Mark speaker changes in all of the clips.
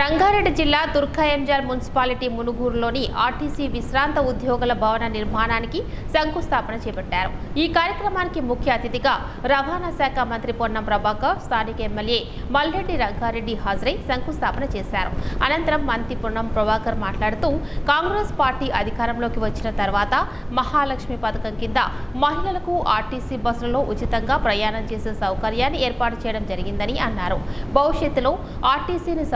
Speaker 1: రంగారెడ్డి జిల్లా తుర్ఖాయంజాల్ municipality మునుగూరులోని RTC విశ్రాంత ఉద్యోగుల భవన నిర్మాణానికి శంకుస్థాపన చేపట్టారు. ఈ కార్యక్రమానికి ముఖ్య అతిథిగా రవాణా శాఖ మంత్రి పొన్నం ప్రభాకర్ స్థానిక ఎమ్మెల్యే మల్రెడ్డి రంగారెడ్డి హాజరై శంకుస్థాపన చేశారు. అనంతరం మంత్రి పొన్నం ప్రభాకర్ మాట్లాడుతూ కాంగ్రెస్ పార్టీ అధికారంలోకి వచ్చిన తర్వాత మహాలక్ష్మి పథకం కింద మహిళలకు ఆర్టీసీ బస్సులలో ఉచితంగా ప్రయాణం చేసే సౌకర్యాన్ని ఏర్పాటు చేయడం జరిగిందని అన్నారు. భవిష్యత్తులో ఆర్టీసీని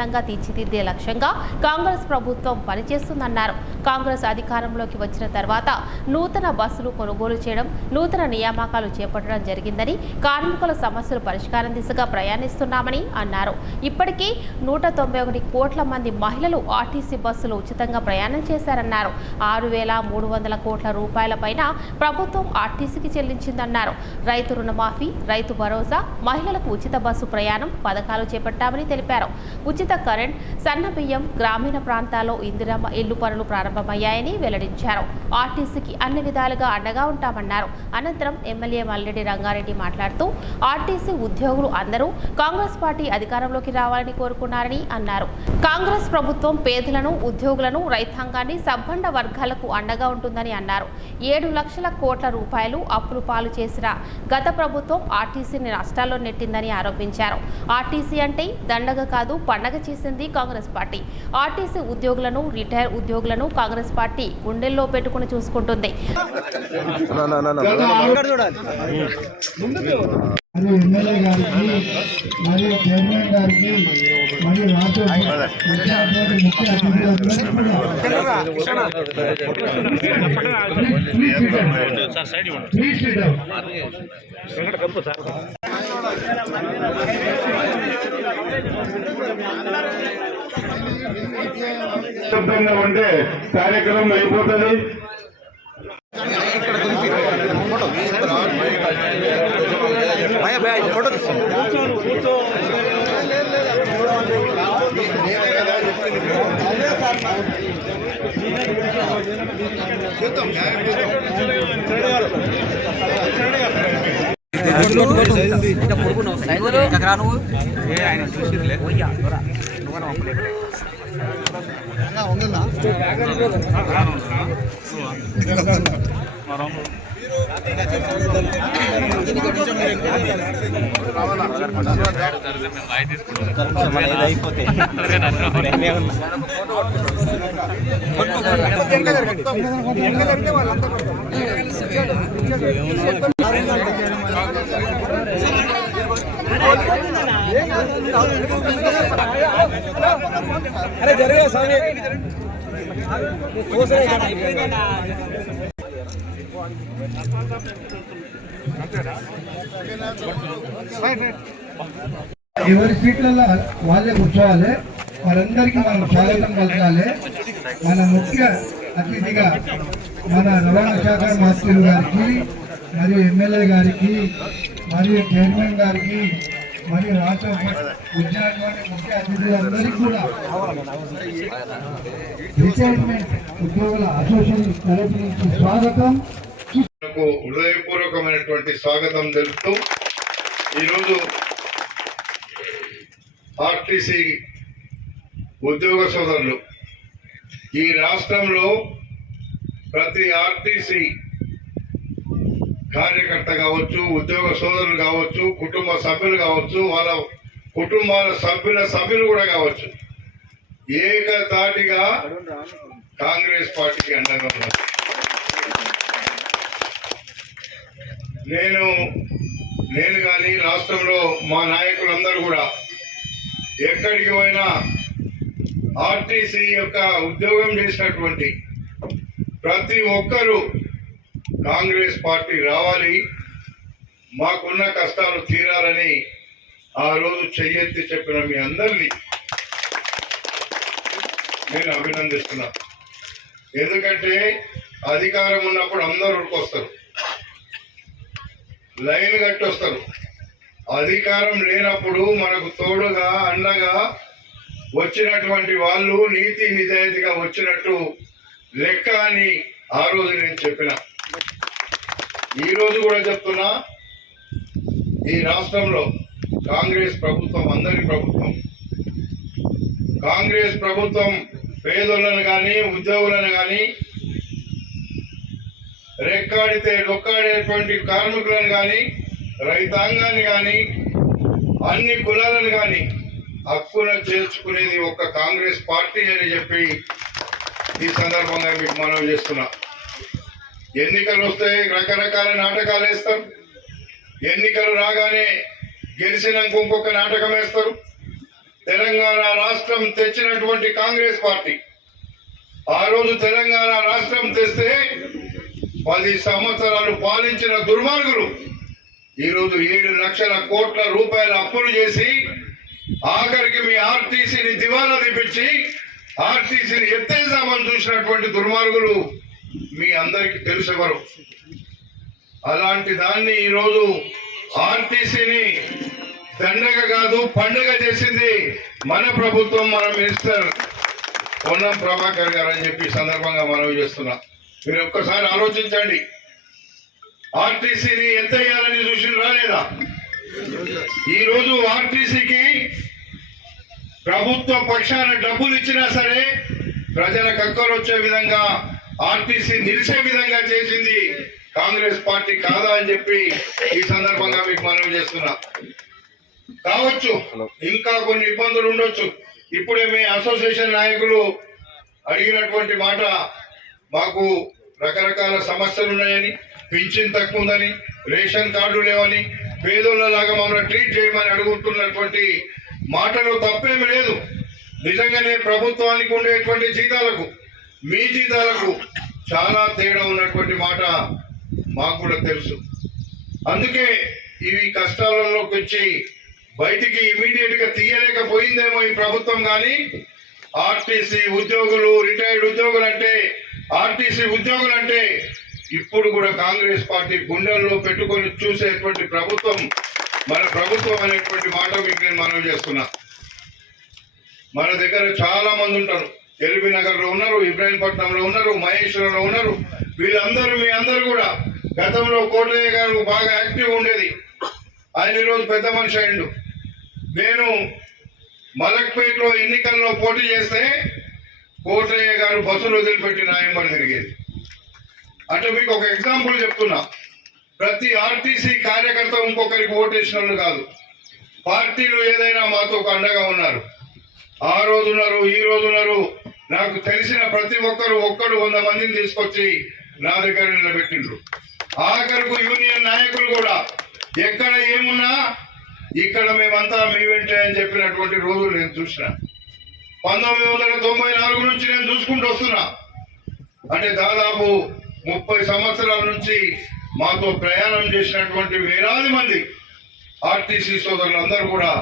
Speaker 1: సౌకర్యవంతంగా తీర్చిదిద్దే లక్ష్యంగా కాంగ్రెస్ ప్రభుత్వం పనిచేస్తుందన్నారు. కాంగ్రెస్ అధికారంలోకి వచ్చిన తర్వాత నూతన బస్సులు కొనుగోలు చేయడం నూతన నియామకాలు చేపట్టడం జరిగిందని కార్మికుల సమస్యలు పరిష్కారం దిశగా ప్రయాణిస్తున్నామని అన్నారు. ఇప్పటికీ నూట తొంభై ఒకటి కోట్ల మంది మహిళలు ఆర్టీసీ బస్సులు ఉచితంగా ప్రయాణం చేశారన్నారు. ఆరు వేల మూడు వందల కోట్ల రూపాయల పైన ప్రభుత్వం ఆర్టీసీకి చెల్లించిందన్నారు. రైతు రుణమాఫీ రైతు భరోసా మహిళలకు ఉచిత బస్సు ప్రయాణం పథకాలు చేపట్టామని తెలిపారు. ఉచిత కరెంట్ సన్న బియ్యం గ్రామీణ ప్రాంతాల్లో ఇందిరమ్మ ఇల్లు పనులు ప్రారంభమయ్యాయని వెల్లడించారు. ఆర్టీసీకి అన్ని విధాలుగా అండగా ఉంటామన్నారు. అనంతరం ఎమ్మెల్యే మల్లెడ్డి రంగారెడ్డి మాట్లాడుతూ ఆర్టీసీ ఉద్యోగులు అందరూ కాంగ్రెస్ పార్టీ అధికారంలోకి రావాలని కోరుకున్నారని అన్నారు. కాంగ్రెస్ ప్రభుత్వం పేదలను ఉద్యోగులను రైతాంగాన్ని సబ్బండ వర్గాలకు అండగా ఉంటుందని అన్నారు. ఏడు లక్షల కోట్ల రూపాయలు అప్పులు పాలు చేసిన గత ప్రభుత్వం ఆర్టీసీని నష్టాల్లో నెట్టిందని ఆరోపించారు. ఆర్టీసీ అంటే దండగ కాదు పండగ చేసింది కాంగ్రెస్ పార్టీ. ఆర్టీసీ ఉద్యోగులను రిటైర్ ఉద్యోగులను కాంగ్రెస్ పార్టీ గుండెల్లో పెట్టుకుని చూసుకుంటుంది.
Speaker 2: నా నా నా నా
Speaker 3: మరియు ఎమ్మెల్యే గారికి మరియు చైర్మన్ గారికి మరియు రాష్ట్ర ముఖ్య ముఖ్య అతిథులందరికీ కూడా ప్లీజ్ సిట్ డౌన్.
Speaker 4: శబ్దంగా ఉంటే కార్యక్రమం అయిపోతుంది
Speaker 3: ఎవరి సీట్లలో వాళ్ళే కూర్చోవాలి. వారందరికీ మనం స్వాగతం పలకాలి. మన ముఖ్య అతిథిగా మన రవాణా శాఖ మంత్రులు గారికి మరియు ఎమ్మెల్యే గారికి మరియు చైర్మన్ గారికి మరియు రాష్ట్ర వచ్చినటువంటి ముఖ్య అతిథులందరికీ కూడా రిటైర్మెంట్ ఉద్యోగుల అసోసియేషన్ తరపు నుంచి స్వాగతం.
Speaker 4: నాకు హృదయపూర్వకమైనటువంటి స్వాగతం తెలుపుతూ ఈరోజు ఆర్టీసీ ఉద్యోగ సోదరులు ఈ రాష్ట్రంలో ప్రతి ఆర్టీసీ కార్యకర్త కావచ్చు ఉద్యోగ సోదరులు కావచ్చు కుటుంబ సభ్యులు కావచ్చు వాళ్ళ కుటుంబాల సభ్యుల సభ్యులు కూడా కావచ్చు. ఏకతాటిగా కాంగ్రెస్ పార్టీకి అండగా ఉన్నారు. నేను నేను కానీ రాష్ట్రంలో మా నాయకులందరూ కూడా ఎక్కడికి పోయినా ఆర్టీసీ యొక్క ఉద్యోగం చేసినటువంటి ప్రతి ఒక్కరూ కాంగ్రెస్ పార్టీ రావాలి మాకున్న కష్టాలు తీరాలని ఆ రోజు చెయ్యెత్తి చెప్పిన మీ అందరినీ నేను అభినందిస్తున్నా. ఎందుకంటే అధికారం ఉన్నప్పుడు అందరూ వస్తారు లైన్ కట్టొస్తారు. అధికారం లేనప్పుడు మనకు తోడుగా అండగా వచ్చినటువంటి వాళ్ళు నీతి నిజాయితీగా వచ్చినట్టు లెక్క అని ఆ రోజు నేను చెప్పిన. ఈరోజు కూడా చెప్తున్నా ఈ రాష్ట్రంలో కాంగ్రెస్ ప్రభుత్వం అందరి ప్రభుత్వం కాంగ్రెస్ ప్రభుత్వం పేదలను కానీ ఉద్యోగులను కానీ రెక్కాడితే డొక్కాడేటువంటి కార్మికులను కానీ రైతాంగాన్ని కానీ అన్ని కులాలను కానీ హక్కున చేర్చుకునేది ఒక కాంగ్రెస్ పార్టీ అని చెప్పి ఈ సందర్భంగా మీకు మనం చేస్తున్నా. ఎన్నికలు వస్తే రకరకాల నాటకాలు వేస్తారు. ఎన్నికలు రాగానే గెలిచినాక ఇంకొక నాటకం వేస్తారు. తెలంగాణ రాష్ట్రం తెచ్చినటువంటి కాంగ్రెస్ పార్టీ. ఆ రోజు తెలంగాణ రాష్ట్రం తెస్తే పది సంవత్సరాలు పాలించిన దుర్మార్గులు ఈరోజు ఏడు లక్షల కోట్ల రూపాయల అప్పులు చేసి ఆఖరికి మీ ఆర్టీసీని దివాలా తెప్పించి ఆర్టీసీని ఎత్తేసామని చూసినటువంటి దుర్మార్గులు మీ అందరికీ తెలుసెవరు? అలాంటి దాన్ని ఈరోజు ఆర్టీసీని దండగ కాదు పండుగ చేసింది మన ప్రభుత్వం మన మినిస్టర్ పొన్నం ప్రభాకర్ గారు అని చెప్పి సందర్భంగా మనవి చేస్తున్నాం. మీరు ఒక్కసారి ఆలోచించండి. ఆర్టీసీని ఎంత వేయాలని చూసి రాలేదా? ఈ రోజు ఆర్టీసీకి ప్రభుత్వ పక్షాన డబ్బులు ఇచ్చినా సరే ప్రజల కక్కలు వచ్చే విధంగా ఆర్టీసీ నిలిచే విధంగా చేసింది కాంగ్రెస్ పార్టీ కాదా అని చెప్పి ఈ సందర్భంగా మీకు మనవి చేస్తున్నా. కావచ్చు ఇంకా కొన్ని ఇబ్బందులు ఉండొచ్చు. ఇప్పుడే మీ అసోసియేషన్ నాయకులు అడిగినటువంటి మాట మాకు రకరకాల సమస్యలు ఉన్నాయని పింఛన్ తక్కువ ఉందని రేషన్ కార్డు లేవని పేదోళ్ళలాగా మమ్మల్ని ట్రీట్ చేయమని అడుగుతున్నటువంటి మాటలు తప్పేమి లేదు. నిజంగానే ప్రభుత్వానికి ఉండేటువంటి జీతాలకు మీ జీతాలకు చాలా తేడా ఉన్నటువంటి మాట మాకు కూడా తెలుసు. అందుకే ఇవి కష్టాలలోకి వచ్చి బయటికి ఇమీడియట్గా తీయలేకపోయిందేమో ఈ ప్రభుత్వం కానీ ఆర్టీసీ ఉద్యోగులు రిటైర్డ్ ఉద్యోగులు అంటే ఆర్టీసీ ఉద్యోగులు అంటే ఇప్పుడు కూడా కాంగ్రెస్ పార్టీ గుండెల్లో పెట్టుకొని చూసేటువంటి ప్రభుత్వం మన ప్రభుత్వం అనేటువంటి మాట మీకు నేను మనవి చేస్తున్నా. మన దగ్గర చాలా మంది ఉంటారు. ఎల్బీ నగర్లో ఉన్నారు ఇబ్రాహీంపట్నంలో ఉన్నారు మహేశ్వరంలో ఉన్నారు. వీళ్ళందరూ మీ అందరూ కూడా గతంలో కోటయ్య గారు బాగా యాక్టివ్ ఉండేది. ఆయన ఈరోజు పెద్ద మనిషి అయిండు నేను మలక్పేటలో ఎన్నికల్లో పోటీ చేస్తే కోటయ్య గారు బస్సులు వదిలిపెట్టి నాయంబడి తిరిగేది అంటే మీకు ఒక ఎగ్జాంపుల్ చెప్తున్నా. ప్రతి ఆర్టీసీ కార్యకర్త ఇంకొకరికి ఓటేసిన వాళ్ళు కాదు. పార్టీలు ఏదైనా మాతో ఒక అండగా ఉన్నారు. ఆ రోజు ఉన్నారు ఈ రోజు ఉన్నారు. నాకు తెలిసిన ప్రతి ఒక్కరు ఒక్కడు వంద మందిని తీసుకొచ్చి నా దగ్గర నిలబెట్టిండ్రు. ఆఖరుకు యూనియన్ నాయకులు కూడా ఎక్కడ ఏమున్నా ఇక్కడ మేమంతా మీ వెంటే అని చెప్పినటువంటి రోజులు నేను చూసిన. పంతొమ్మిది వందల తొంభై నాలుగు నుంచి నేను చూసుకుంటూ వస్తున్నా. అంటే దాదాపు ముప్పై సంవత్సరాల నుంచి మాతో ప్రయాణం చేసినటువంటి వేలాది మంది ఆర్టీసీ సోదరులందరూ కూడా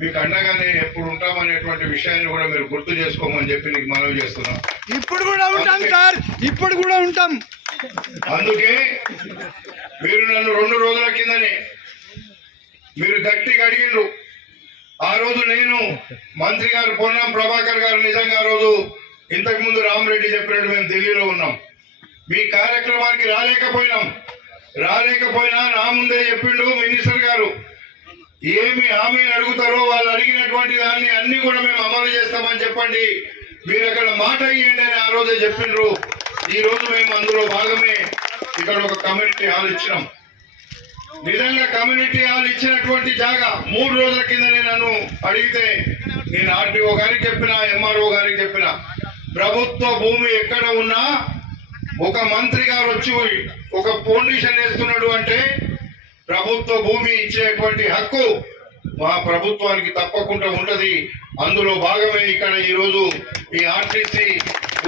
Speaker 4: మీకు అండగానే ఎప్పుడు ఉంటామనేటువంటి విషయాన్ని కూడా మీరు గుర్తు చేసుకోమని చెప్పి నీకు మనవి చేస్తున్నా.
Speaker 5: ఇప్పుడు కూడా ఉంటాం సార్ ఇప్పుడు కూడా ఉంటాం.
Speaker 4: అందుకే మీరు నన్ను రెండు రోజుల కిందనే మీరు గట్టిగా అడిగిండ్రు. ఆ రోజు నేను మంత్రి గారు పొన్నం ప్రభాకర్ గారు నిజంగా ఆ రోజు ఇంతకు ముందు రామరెడ్డి చెప్పినట్టు మేము ఢిల్లీలో ఉన్నాం. మీ కార్యక్రమానికి రాలేకపోయినాం. రాలేకపోయినా నా ముందే చెప్పిండు మినిస్టర్ గారు. ఏమి హామీలు అడుగుతారో వాళ్ళు అడిగినటువంటి దాన్ని అన్ని కూడా మేము అమలు చేస్తామని చెప్పండి. మీరు అక్కడ మాట ఇవ్వండి అని ఆ రోజే చెప్పిండ్రు. ఈ రోజు మేము అందులో భాగమే. ఇక్కడ ఒక కమిటీ హాల్ ఇచ్చినాం. నిజంగా కమ్యూనిటీ వాళ్ళు ఇచ్చినటువంటి జాగా మూడు రోజుల కిందనే నన్ను అడిగితే నేను ఆర్టీఓ గారికి చెప్పిన ఎంఆర్ఓ గారికి చెప్పిన ప్రభుత్వ భూమి ఎక్కడ ఉన్నా ఒక మంత్రి గారు వచ్చి ఒక ఫౌండేషన్ వేస్తున్నాడు అంటే ప్రభుత్వ భూమి ఇచ్చేటువంటి హక్కు మా ప్రభుత్వానికి తప్పకుండా ఉండదు. అందులో భాగమే ఇక్కడ ఈరోజు ఈ ఆర్టీసీ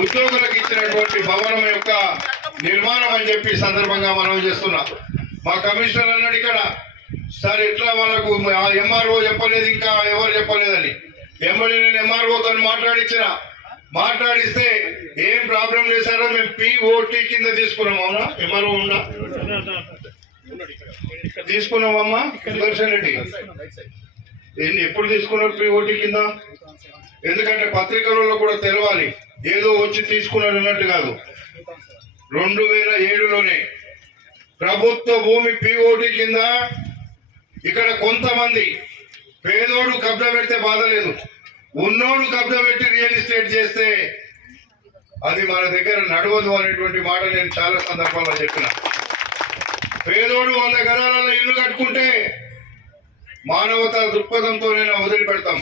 Speaker 4: ఉద్యోగులకు ఇచ్చినటువంటి భవనం యొక్క నిర్మాణం అని చెప్పి సందర్భంగా మనం చేస్తున్నాం. మా కమిషనర్ అన్నాడు ఇక్కడ సార్ ఎట్లా మనకు ఎంఆర్ఓ చెప్పలేదు ఇంకా ఎవరు చెప్పలేదని? ఎంబడి నేను ఎంఆర్ఓతో మాట్లాడించిన మాట్లాడిస్తే ఏం ప్రాబ్లం చేశారో మేము పిఓటీ కింద తీసుకున్నాం అవునా ఎంఆర్ఓ ఉన్నా తీసుకున్నామమ్మా. సుదర్శన్ రెడ్డి. ఎప్పుడు తీసుకున్నారు పిఓటీ కింద? ఎందుకంటే పత్రికలలో కూడా తెలవాలి. ఏదో వచ్చి తీసుకున్నాడు అన్నట్టు కాదు. రెండు వేల ఏడులోనే ప్రభుత్వ భూమి పిఓటి కింద ఇక్కడ కొంతమంది పేదోడు కబ్జా పెడితే బాధ లేదు. ఉన్నోడు కబ్జా పెట్టి రియల్ ఎస్టేట్ చేస్తే అది మన దగ్గర నడవదు అనేటువంటి మాట నేను చాలా సందర్భాల్లో చెప్పిన. పేదోడు వంద గదాలలో ఇల్లు కట్టుకుంటే మానవతా దృక్పథంతోనైనా వదిలిపెడతాం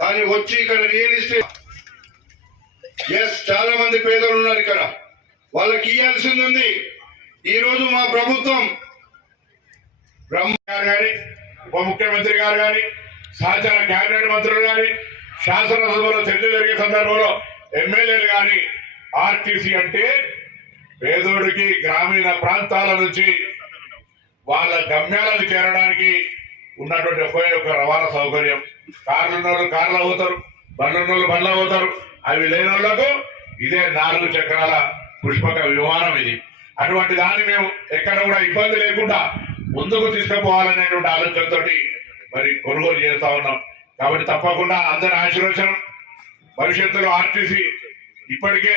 Speaker 4: కానీ వచ్చి ఇక్కడ రియల్ ఎస్టేట్ ఎస్ చాలా మంది పేదలు ఉన్నారు ఇక్కడ. వాళ్ళకి ఇవ్వాల్సింది ఉంది. ఈరోజు మా ప్రభుత్వం బ్రహ్మ
Speaker 6: గారు కానీ ఉప ముఖ్యమంత్రి గారు కానీ సహచర కేబినెట్ మంత్రులు కానీ శాసనసభలో చర్చ జరిగే సందర్భంలో ఎమ్మెల్యేలు కానీ ఆర్టీసీ అంటే పేదోడికి గ్రామీణ ప్రాంతాల నుంచి వాళ్ళ గమ్యాలను చేరడానికి ఉన్నటువంటి ఒకే ఒక రవాణా సౌకర్యం. కార్లు ఉన్నోళ్ళు కార్లు అవుతారు బండ్లు ఉన్నోళ్ళు బండ్లు అవుతారు అవి లేని వాళ్ళకు ఇదే నాలుగు చక్రాల పుష్పక విమానం ఇది. అటువంటి దాన్ని మేము ఎక్కడ కూడా ఇబ్బంది లేకుండా ముందుకు తీసుకుపోవాలనేటువంటి ఆలోచనతోటి మరి కొనుగోలు చేస్తా ఉన్నాం. కాబట్టి తప్పకుండా అందరి ఆశీర్వచనం భవిష్యత్తులో ఆర్టీసీ ఇప్పటికే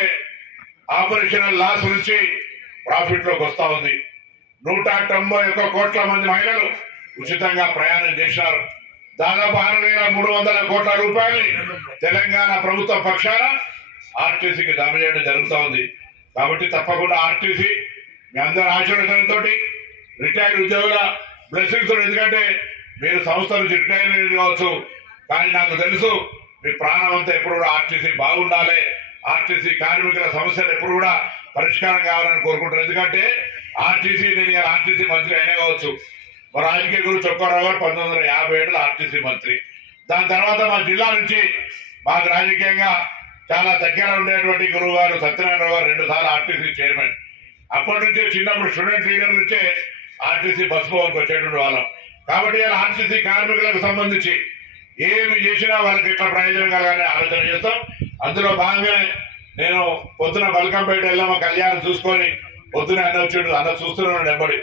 Speaker 6: ఆపరేషనల్ లాస్ నుంచి ప్రాఫిట్లోకి వస్తా ఉంది. నూట తొంభై ఒక్క కోట్ల మంది మహిళలు ఉచితంగా ప్రయాణం చేశారు. దాదాపు ఆరు వేల మూడు వందల కోట్ల రూపాయలు తెలంగాణ ప్రభుత్వ పక్షాన ఆర్టీసీకి జమ చేయడం జరుగుతూ ఉంది. కాబట్టి తప్పకుండా ఆర్టీసీ మీ అందరి ఆశీర్వచనంతో రిటైర్డ్ ఉద్యోగుల బ్లెస్సింగ్స్ ఎందుకంటే మీరు సంస్థ నుంచి రిటైర్ కావచ్చు కానీ నాకు తెలుసు మీ ప్రాణం అంతా ఎప్పుడు కూడా ఆర్టీసీ బాగుండాలి. ఆర్టీసీ కార్మికుల సమస్యలు ఎప్పుడు కూడా పరిష్కారం కావాలని కోరుకుంటారు. ఎందుకంటే ఆర్టీసీ నేను ఆర్టీసీ మంత్రి అయినా కావచ్చు. మా రాజకీయ గురు చొక్కారావు గారు పంతొమ్మిది వందల యాభై ఏడులో ఆర్టీసీ మంత్రి. దాని తర్వాత మా జిల్లా నుంచి మాకు రాజకీయంగా చాలా దగ్గర ఉండేటువంటి గురువు గారు సత్యనారాయణ గారు రెండు సార్లు ఆర్టీసీ చైర్మన్. అప్పటి నుంచే చిన్నప్పుడు స్టూడెంట్ లీడర్ నుంచే ఆర్టీసీ బస్ భవన్కి వచ్చేటువంటి వాళ్ళం. కాబట్టి ఇలా ఆర్టీసీ కార్మికులకు సంబంధించి ఏమి చేసినా వాళ్ళకి ఎట్లా ప్రయోజనం కలగాలని ఆలోచన చేస్తాం. అందులో భాగంగానే నేను పొద్దున బల్కంపేట వెళ్ళాము కళ్యాణం చూసుకొని పొద్దున అన్న వచ్చాడు అన్న చూస్తున్నాడు నెంబడి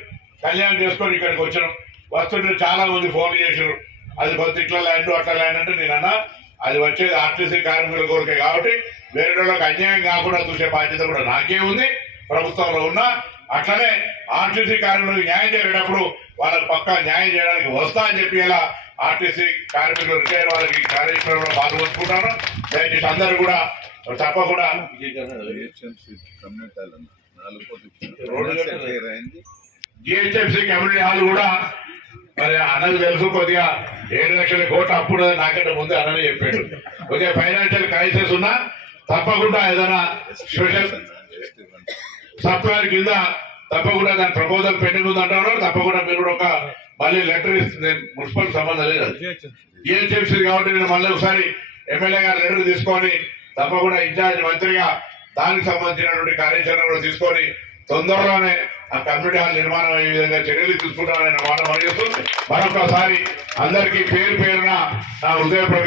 Speaker 6: కళ్యాణం చేసుకొని ఇక్కడికి వచ్చినాం వస్తుంటే చాలా మంది ఫోన్లు చేసారు అది కొద్ది ఇట్లా ల్యాండ్ అట్లా ల్యాండ్ అంటే నేను అన్నా అది వచ్చేది ఆర్టీసీ కార్మికుల కోరికే కాబట్టి వేరే వాళ్ళకి అన్యాయం కాకుండా చూసే బాధ్యత కూడా నాకే ఉంది. ప్రభుత్వంలో ఉన్నా అట్లనే ఆర్టీసీ కార్మికులకు న్యాయం చేసేటప్పుడు వాళ్ళకి పక్కా న్యాయం చేయడానికి వస్తా అని చెప్పి ఇలా ఆర్టీసీ కార్మికులు రిటైర్ వాళ్ళకి కార్యక్రమంలో పాల్గొంటున్నాను దయచేసి అందరూ కూడా తప్పకుండా జిహెచ్ఎంసీ కమ్యూనిటీ హాల్ కూడా మరి అన్నది తెలుసు కొద్దిగా ఏడు లక్షల కోట్లు అప్పుడు నాకంటే ముందు అన్నని చెప్పాడు. కొద్దిగా ఫైనాన్షియల్ క్రైసిస్ ఉన్నా తప్పకుండా ఏదైనా స్పెషల్ సప్లైర్ కింద తప్పకుండా దాని ప్రపోజల్ పెండింగ్ ఉంది అంటారు తప్పకుండా మీరు కూడా ఒక మళ్ళీ లెటర్ ఇస్తుంది. మున్సిపల్ సంబంధం లేదు జిహెచ్ఎంసీ కాబట్టి నేను మళ్ళీ ఒకసారి ఎమ్మెల్యే గారు లెటర్ తీసుకొని తప్పకుండా ఇన్ఛార్జ్ మంత్రిగా దానికి సంబంధించినటువంటి కార్యాచరణ కూడా తీసుకొని తొందరలోనే ఆ కమ్యూనిటీ హాల్ నిర్మాణం అయ్యే విధంగా చర్యలు తీసుకుంటామని మాట మరియు మరొకసారి అందరికీ పేరు పేరున నా హృదయపూర్వక